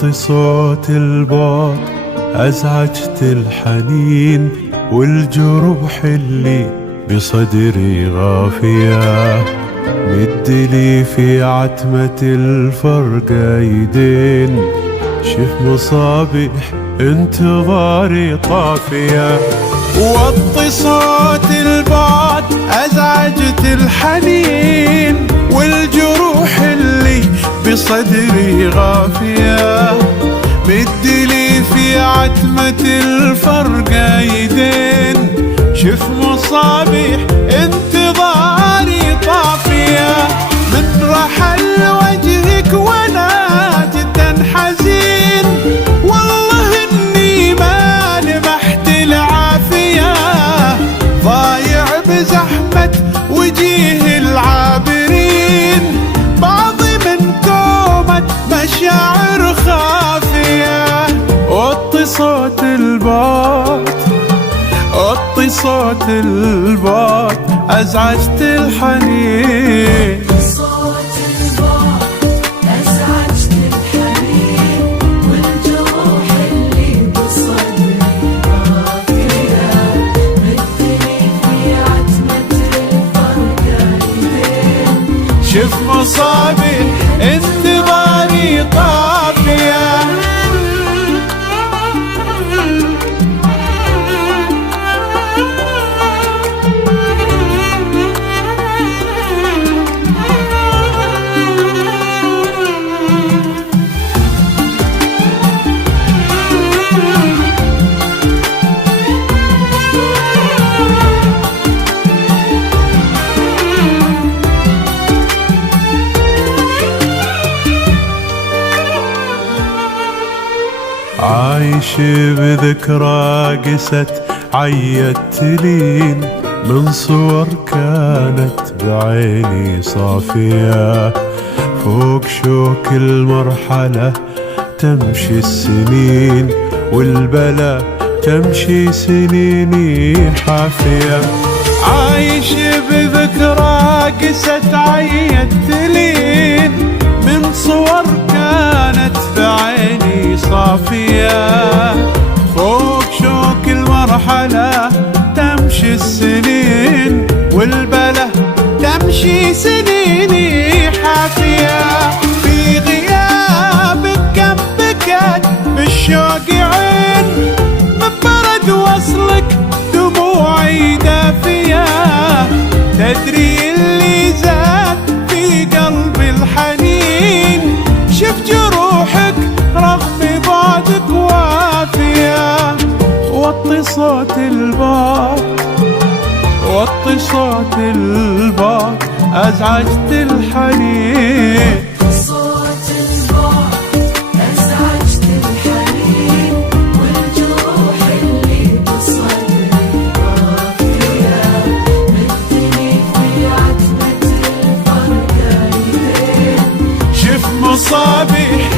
وطي صوت البعد أزعجت الحنين والجروح اللي بصدري غافية. مدلي في عتمة الفرقة ايدين، شف مصابيح انتظاري طافية. وطي صوت البعد أزعجت الحنين والجروح اللي بصدري غافية. مدلي في عتمة الفرقة ايدين، شف مصابيح انتظاري طافية. من رحل وجهك وانا جدا حزين، والله اني ما لمحت العافية. ضايع بزحمة وجيه العابرين، بعضي من كومة مشاعر خافية. وطي صوت البعد، وطي صوت البعد أزعجت الحنين. صوت البعد أزعجت الحنين والجروح اللي بصدري غافية. مدني في عتمة الفرقة ايدين، شف مصابيح انتظاري طافية. عايش بذكرى قست عيت لين، من صور كانت بعيني صافية. فوق شوك المرحلة تمشي السنين، والبلا تمشي سنيني حافية. عايش بذكرى قست عيت لين، من صور كانت بعيني صافية. فوق شوك المرحلة تمشي السنين، والبلا تمشي سنيني حافية. في غيابك كم بكت بالشوق عين، من برد وصلك دموعي دافية. تدري اللي زاد في قلبي الحنين، شف جروحك رغم بعدك وافية. وطي صوت البعد، وطي صوت البعد أزعجت الحنين. صوت البعد أزعجت الحنين والجروح اللي بصدري غافية. مدني في عتمة الفرقة ايدين، شف مصابيح